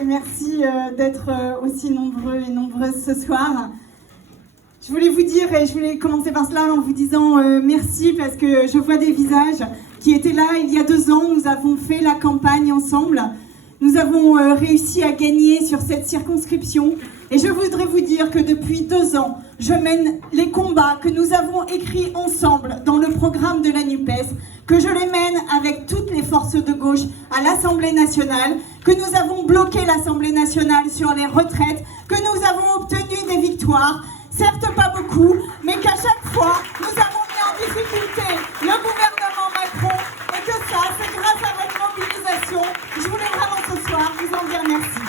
et merci d'être aussi nombreux et nombreuses ce soir. Je voulais vous dire, et je voulais commencer par cela en vous disant merci parce que je vois des visages qui étaient là il y a 2 ans. Nous avons fait la campagne ensemble. Nous avons réussi à gagner sur cette circonscription. Et je voudrais vous dire que depuis 2 ans, je mène les combats que nous avons écrits ensemble dans le programme de la NUPES, que je les mène avec toutes les forces de gauche à l'Assemblée nationale, que nous avons bloqué l'Assemblée nationale sur les retraites, que nous avons obtenu des victoires, certes pas beaucoup, mais qu'à chaque fois, nous avons mis en difficulté le gouvernement Macron, et que ça, c'est grâce à votre mobilisation. Je voulais vraiment ce soir vous en dire merci.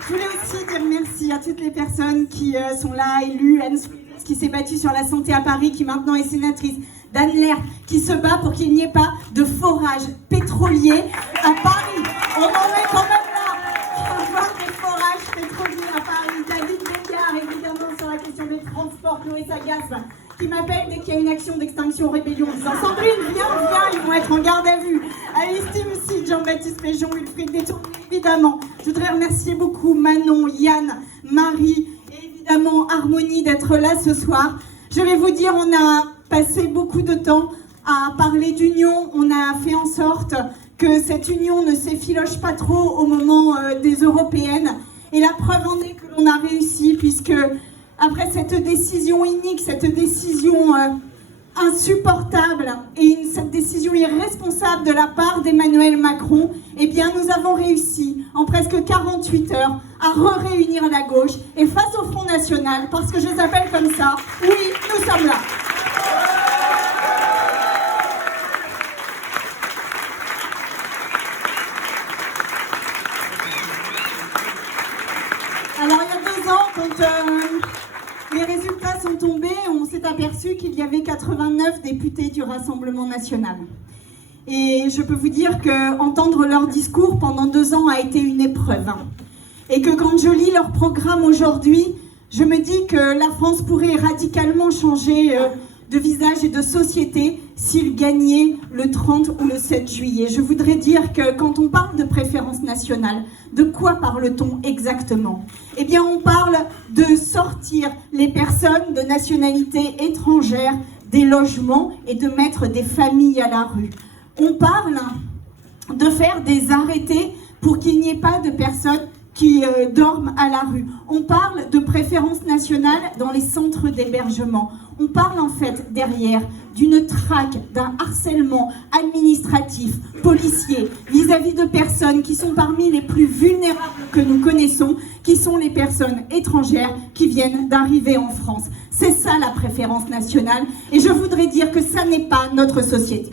Je voulais aussi dire merci à toutes les personnes qui sont là, élues, Anne Souliès, qui s'est battue sur la santé à Paris, qui maintenant est sénatrice, d'Anne Lerche, qui se bat pour qu'il n'y ait pas de forage pétrolier à Paris. On en est quand même là, avoir des forages pétroliers à Paris. David Bégard, évidemment, sur la question des transports, Chloé Sagas, qui m'appelle dès qu'il y a une action d'extinction rébellion, en disant Sandrine, viens, ils vont être en garde à vue. Alice Timsit, Jean-Baptiste Péjon, Wilfried Détourné, évidemment. Je voudrais remercier beaucoup Manon, Yann, Marie et évidemment Harmonie d'être là ce soir. Je vais vous dire, on a passé beaucoup de temps à parler d'union. On a fait en sorte que cette union ne s'effiloche pas trop au moment des européennes. Et la preuve en est que l'on a réussi, puisque après cette décision inique, cette décision insupportable et cette décision irresponsable de la part d'Emmanuel Macron, eh bien nous avons réussi en presque 48 heures à réunir la gauche et face au Front National, parce que je les appelle comme ça, oui, nous sommes là. Alors il y a 2 ans, quand les résultats sont tombés, on s'est aperçu qu'il y avait 89 députés du Rassemblement national. Et je peux vous dire qu'entendre leur discours pendant 2 ans a été une épreuve. Et que quand je lis leur programme aujourd'hui, je me dis que la France pourrait radicalement changer de visage et de société s'ils gagnaient le 30 ou le 7 juillet. Je voudrais dire que quand on parle de préférence nationale, de quoi parle-t-on exactement? Eh bien, on parle de sortir les personnes de nationalité étrangère des logements et de mettre des familles à la rue. On parle de faire des arrêtés pour qu'il n'y ait pas de personnes qui dorment à la rue. On parle de préférence nationale dans les centres d'hébergement. On parle en fait derrière d'une traque, d'un harcèlement administratif, policier, vis-à-vis de personnes qui sont parmi les plus vulnérables que nous connaissons, qui sont les personnes étrangères qui viennent d'arriver en France. C'est ça la préférence nationale, et je voudrais dire que ça n'est pas notre société.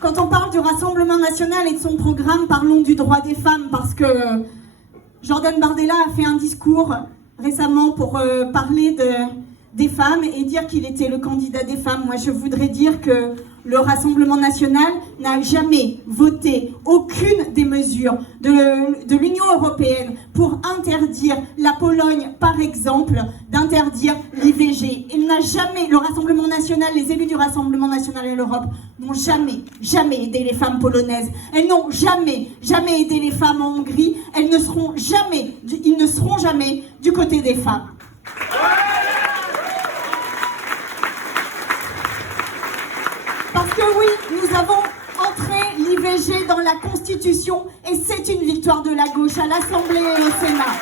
Quand on parle du Rassemblement national et de son programme, parlons du droit des femmes, parce que Jordan Bardella a fait un discours récemment pour parler des femmes et dire qu'il était le candidat des femmes. Moi, je voudrais dire que le Rassemblement national n'a jamais voté aucune des mesures de l'Union européenne pour interdire la Pologne, par exemple, d'interdire l'IVG. Il n'a jamais, le Rassemblement national, les élus du Rassemblement national et l'Europe n'ont jamais aidé les femmes polonaises. Elles n'ont jamais aidé les femmes en Hongrie. Ils ne seront jamais du côté des femmes. Parce que oui, nous avons entré l'IVG dans la Constitution et c'est une victoire de la gauche à l'Assemblée et au Sénat.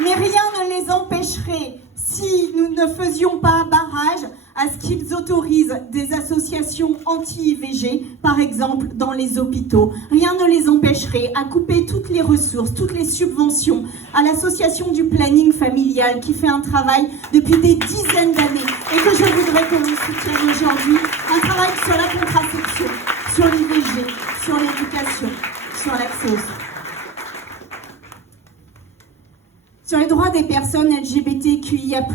Mais rien ne les empêcherait, si nous ne faisions pas barrage à ce qu'ils autorisent des associations anti-IVG, par exemple dans les hôpitaux. Rien ne les empêcherait à couper toutes les ressources, toutes les subventions à l'association du planning familial qui fait un travail depuis des dizaines d'années et que je voudrais que vous souteniez aujourd'hui, un travail sur la contraception, sur l'IVG, sur l'éducation, sur l'accès aux soins. Sur les droits des personnes LGBTQIA+,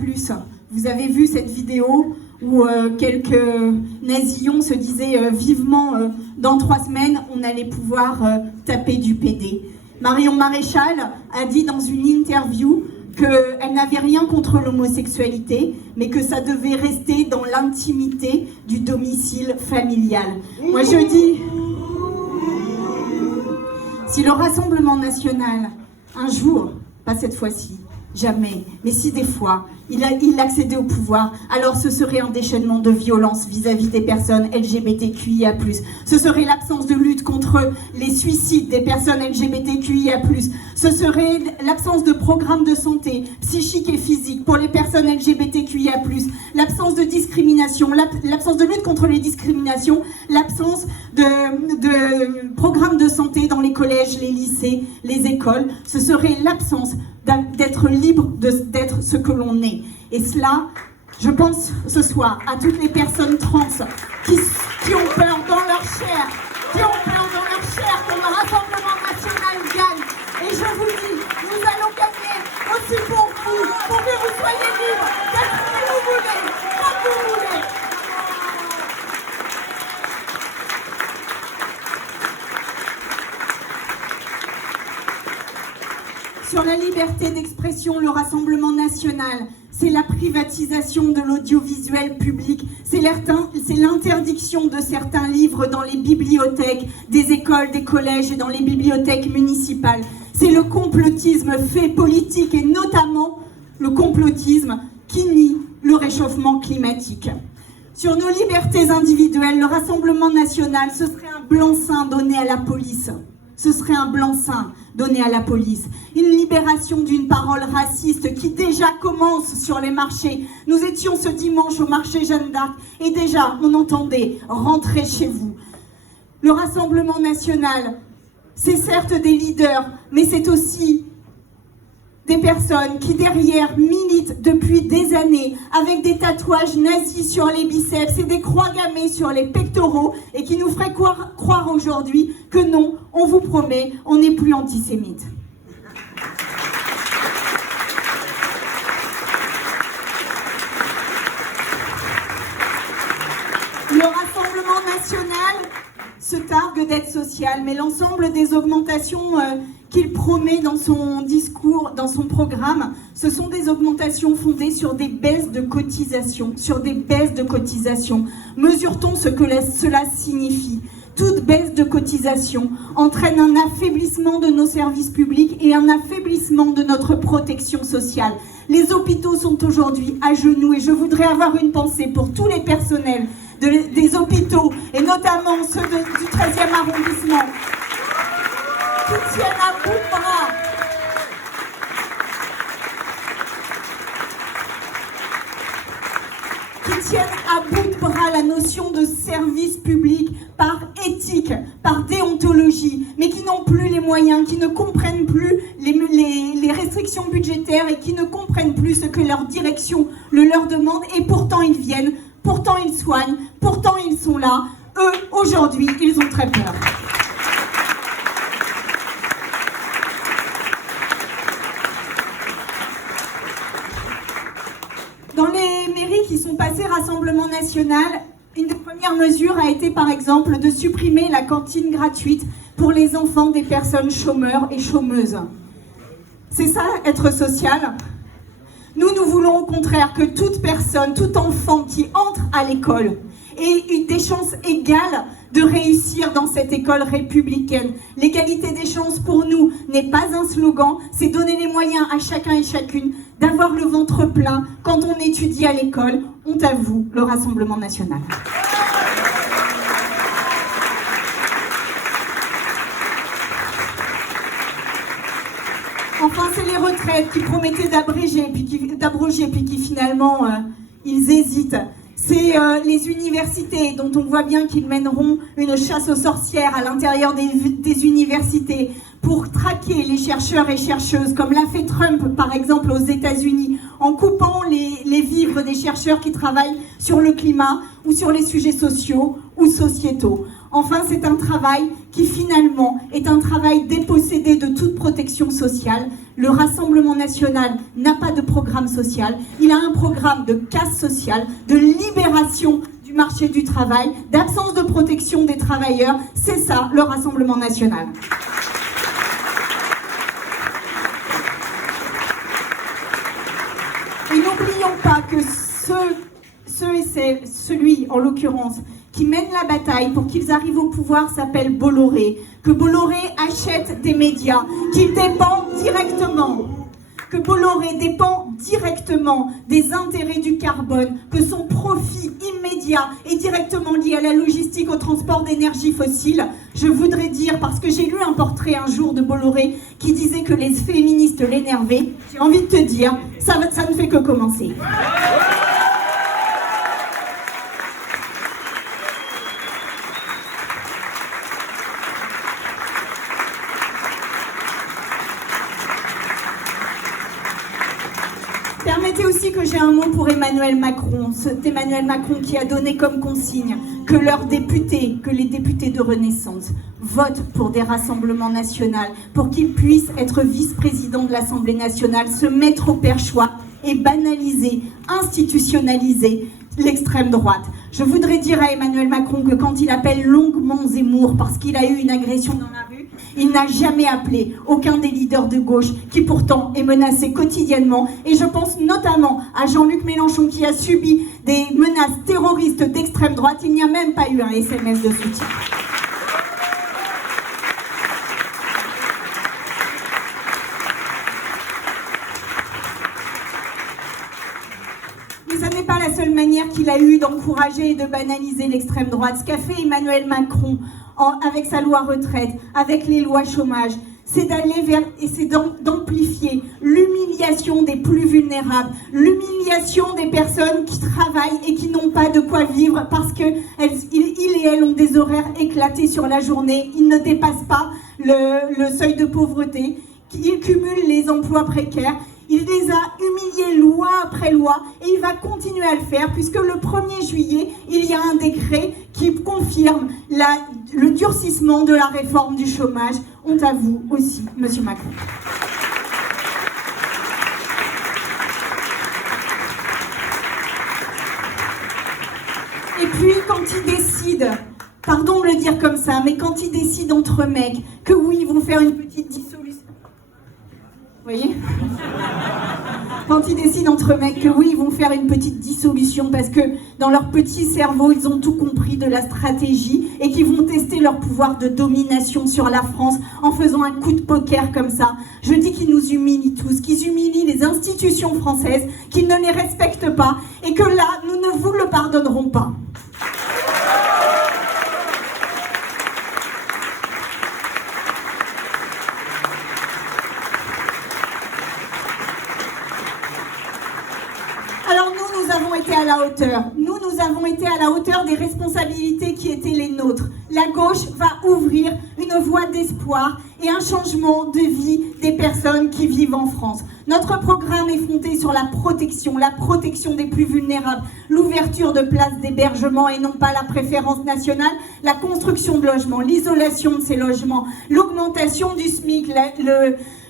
vous avez vu cette vidéo où quelques nasillons se disaient vivement dans 3 semaines, on allait pouvoir taper du PD. Marion Maréchal a dit dans une interview qu'elle n'avait rien contre l'homosexualité, mais que ça devait rester dans l'intimité du domicile familial. Moi je dis, si le Rassemblement national, un jour, pas cette fois-ci, jamais, mais si des fois, il accédait au pouvoir, alors ce serait un déchaînement de violence vis-à-vis des personnes LGBTQIA+. Ce serait l'absence de lutte contre les suicides des personnes LGBTQIA+. Ce serait l'absence de programmes de santé psychique et physique pour les personnes LGBTQIA+. L'absence de discrimination, l'absence de lutte contre les discriminations, l'absence de programmes de santé dans les collèges, les lycées, les écoles. Ce serait l'absence d'être libre d'être ce que l'on est. Et cela, je pense ce soir à toutes les personnes trans qui ont peur dans leur chair, que le Rassemblement national gagne. Et je vous dis, nous allons gagner aussi pour vous, pour que vous soyez libres, d'être qui vous voulez, comme vous voulez. Sur la liberté d'expression, le Rassemblement national, c'est la privatisation de l'audiovisuel public, c'est l'interdiction de certains livres dans les bibliothèques des écoles, des collèges et dans les bibliothèques municipales. C'est le complotisme fait politique et notamment le complotisme qui nie le réchauffement climatique. Sur nos libertés individuelles, le Rassemblement national, ce serait un blanc-seing donné à la police. Ce serait un blanc-seing donné à la police. Une libération d'une parole raciste qui déjà commence sur les marchés. Nous étions ce dimanche au marché Jeanne d'Arc et déjà on entendait « rentrez chez vous ». Le Rassemblement national, c'est certes des leaders, mais c'est aussi des personnes qui derrière militent depuis des années avec des tatouages nazis sur les biceps et des croix gammées sur les pectoraux et qui nous feraient croire aujourd'hui que non, on vous promet, on n'est plus antisémite. Le Rassemblement national se targue d'être social, mais l'ensemble des augmentations qu'il promet dans son discours, dans son programme, ce sont des augmentations fondées sur des baisses de cotisations, Mesure-t-on ce que cela signifie? Toute baisse de cotisation entraîne un affaiblissement de nos services publics et un affaiblissement de notre protection sociale. Les hôpitaux sont aujourd'hui à genoux et je voudrais avoir une pensée pour tous les personnels des hôpitaux et notamment ceux du 13e arrondissement qui tiennent à bout de bras la notion de service public par éthique, par déontologie, mais qui n'ont plus les moyens, qui ne comprennent plus les restrictions budgétaires et qui ne comprennent plus ce que leur direction leur demande, et pourtant ils viennent, pourtant ils soignent, pourtant ils sont là. Eux, aujourd'hui, ils ont très peur. Dans les mairies qui sont passées Rassemblement national, une des premières mesures a été par exemple de supprimer la cantine gratuite pour les enfants des personnes chômeurs et chômeuses. C'est ça, être social ? Nous voulons au contraire que toute personne, tout enfant qui entre à l'école ait des chances égales de réussir dans cette école républicaine. L'égalité des chances pour nous n'est pas un slogan, c'est donner les moyens à chacun et chacune d'avoir le ventre plein quand on étudie à l'école. Honte à vous, le Rassemblement national. Enfin, c'est les retraites qui promettaient d'abroger, puis qui finalement, ils hésitent. C'est les universités dont on voit bien qu'ils mèneront une chasse aux sorcières à l'intérieur des universités pour traquer les chercheurs et chercheuses, comme l'a fait Trump par exemple aux États-Unis, en coupant les vivres des chercheurs qui travaillent sur le climat ou sur les sujets sociaux ou ou sociétaux. Enfin, c'est un travail qui finalement est un travail dépossédé de toute protection sociale. Le Rassemblement national n'a pas de programme social, il a un programme de casse sociale, de libération du marché du travail, d'absence de protection des travailleurs. C'est ça, le Rassemblement national. Et n'oublions pas que celui, en l'occurrence, qui mène la bataille pour qu'ils arrivent au pouvoir s'appelle Bolloré, que Bolloré achète des médias, qu'il dépend directement, que Bolloré dépend directement des intérêts du carbone, que son profit immédiat est directement lié à la logistique, au transport d'énergie fossile. Je voudrais dire, parce que j'ai lu un portrait un jour de Bolloré qui disait que les féministes l'énervaient, j'ai envie de te dire, ça ne fait que commencer. Permettez aussi que j'ai un mot pour Emmanuel Macron, cet Emmanuel Macron qui a donné comme consigne que leurs députés, que les députés de Renaissance votent pour des rassemblements nationaux, pour qu'ils puissent être vice-présidents de l'Assemblée nationale, se mettre au perchoir et banaliser, institutionnaliser l'extrême droite. Je voudrais dire à Emmanuel Macron que quand il appelle longuement Zemmour parce qu'il a eu une agression dans la rue, il n'a jamais appelé aucun des leaders de gauche qui pourtant est menacé quotidiennement. Et je pense notamment à Jean-Luc Mélenchon qui a subi des menaces terroristes d'extrême droite. Il n'y a même pas eu un SMS de soutien. Mais ce n'est pas la seule manière qu'il a eu d'encourager et de banaliser l'extrême droite. Ce qu'a fait Emmanuel Macron avec sa loi retraite, avec les lois chômage, c'est d'aller vers et c'est d'amplifier l'humiliation des plus vulnérables, l'humiliation des personnes qui travaillent et qui n'ont pas de quoi vivre parce que ils et elles ont des horaires éclatés sur la journée, ils ne dépassent pas le seuil de pauvreté, ils cumulent les emplois précaires. Il les a humiliés loi après loi et il va continuer à le faire puisque le 1er juillet, il y a un décret qui confirme le durcissement de la réforme du chômage. Honte à vous aussi, Monsieur Macron. Et puis, quand il décide, pardon de le dire comme ça, mais quand il décide entre mecs que oui, ils vont faire une petite dissolution, vous voyez ? Quand ils décident entre mecs que oui, ils vont faire une petite dissolution parce que dans leur petit cerveau, ils ont tout compris de la stratégie et qu'ils vont tester leur pouvoir de domination sur la France en faisant un coup de poker comme ça. Je dis qu'ils nous humilient tous, qu'ils humilient les institutions françaises, qu'ils ne les respectent pas et que là, nous ne vous le pardonnerons pas. Alors nous avons été à la hauteur. Nous avons été à la hauteur des responsabilités qui étaient les nôtres. La gauche va ouvrir une voie d'espoir et un changement de vie des personnes qui vivent en France. Notre programme est fondé sur la protection des plus vulnérables, l'ouverture de places d'hébergement et non pas la préférence nationale, la construction de logements, l'isolation de ces logements, l'augmentation du SMIC,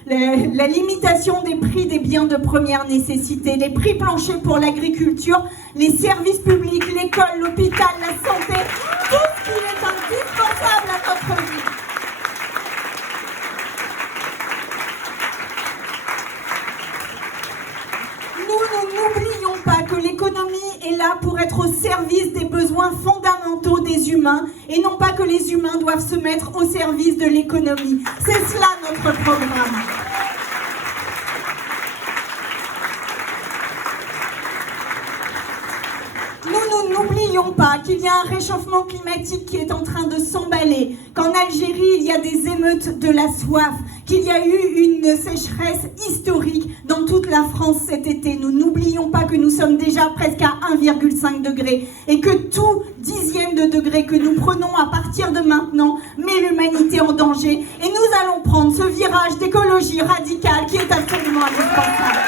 la limitation des prix des biens de première nécessité, les prix planchers pour l'agriculture, les services publics, l'école, l'hôpital, la santé, tout ce qui est indispensable à notre vie. Nous n'oublions pas que l'économie est là pour être au service des besoins fondamentaux des humains et non pas que les humains doivent se mettre au service de l'économie. C'est cela notre programme. Nous n'oublions pas qu'il y a un réchauffement climatique qui est en train de s'emballer, qu'en Algérie il y a des émeutes de la soif, qu'il y a eu une sécheresse historique dans toute la France cet été. Nous n'oublions pas que nous sommes déjà presque à 1,5 degré et que tout dixième de degré que nous prenons à partir de maintenant met l'humanité en danger. Et nous allons prendre ce virage d'écologie radicale qui est absolument indispensable.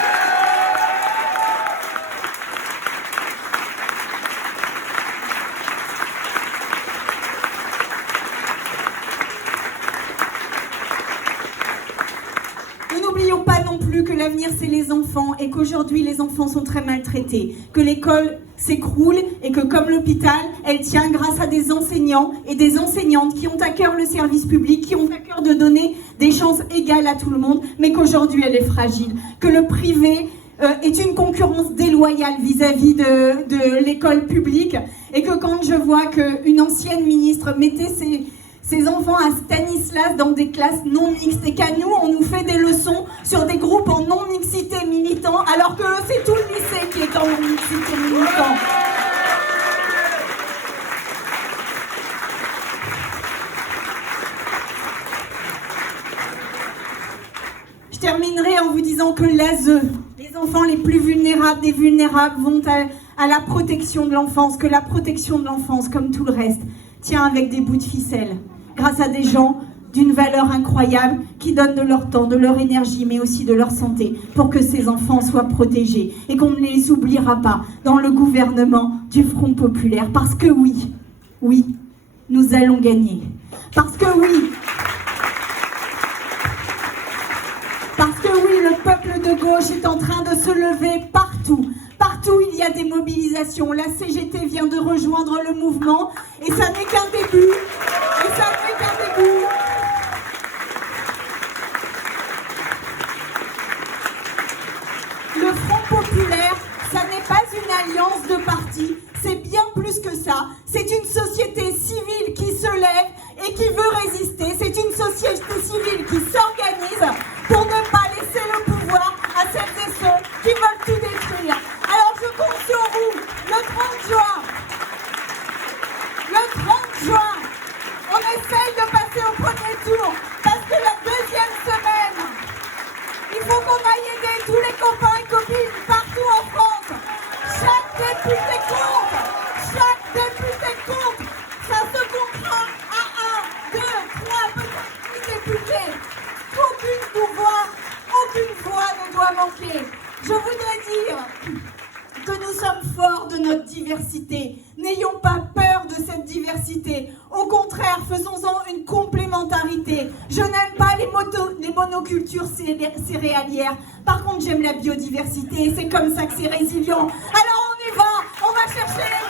plus que l'avenir c'est les enfants et qu'aujourd'hui les enfants sont très maltraités, que l'école s'écroule et que comme l'hôpital, elle tient grâce à des enseignants et des enseignantes qui ont à cœur le service public, qui ont à cœur de donner des chances égales à tout le monde, mais qu'aujourd'hui elle est fragile, que le privé est une concurrence déloyale vis-à-vis de l'école publique et que quand je vois qu'une ancienne ministre mettait ses enfants à Stanislas dans des classes non mixtes et qu'à nous, on nous fait des leçons sur des groupes en non-mixité militant alors que c'est tout le lycée qui est en non-mixité militant. Je terminerai en vous disant que l'ASE, les enfants les plus vulnérables des vulnérables vont à la protection de l'enfance, que la protection de l'enfance, comme tout le reste, tient avec des bouts de ficelle, grâce à des gens d'une valeur incroyable qui donnent de leur temps, de leur énergie, mais aussi de leur santé, pour que ces enfants soient protégés et qu'on ne les oubliera pas dans le gouvernement du Front Populaire. Parce que oui, oui, nous allons gagner. Parce que oui, le peuple de gauche est en train de se lever partout. Partout, il y a des mobilisations. La CGT vient de rejoindre le mouvement et ça n'est qu'un début. Et ça n'est qu'un début. Le Front Populaire, ça n'est pas une alliance de partis. C'est bien plus que ça. C'est une société civile qui se lève et qui veut résister. C'est une société civile qui s'organise pour ne pas laisser le pouvoir à celles et ceux qui veulent tout détruire. Alors je compte sur vous, le 30 juin. Le 30 juin, on essaye de passer au premier tour parce que la deuxième semaine, il faut qu'on aille aider tous les copains et copines partout en France. Chaque député compte. Chaque député compte. Ça se comptera à 1, 2, 3, peut-être 10 députés. Aucune voix ne doit manquer. Je voudrais dire que nous sommes forts de notre diversité. N'ayons pas peur de cette diversité. Au contraire, faisons-en une complémentarité. Je n'aime pas les monocultures céréalières. Par contre, j'aime la biodiversité et c'est comme ça que c'est résilient. Alors on y va, on va chercher les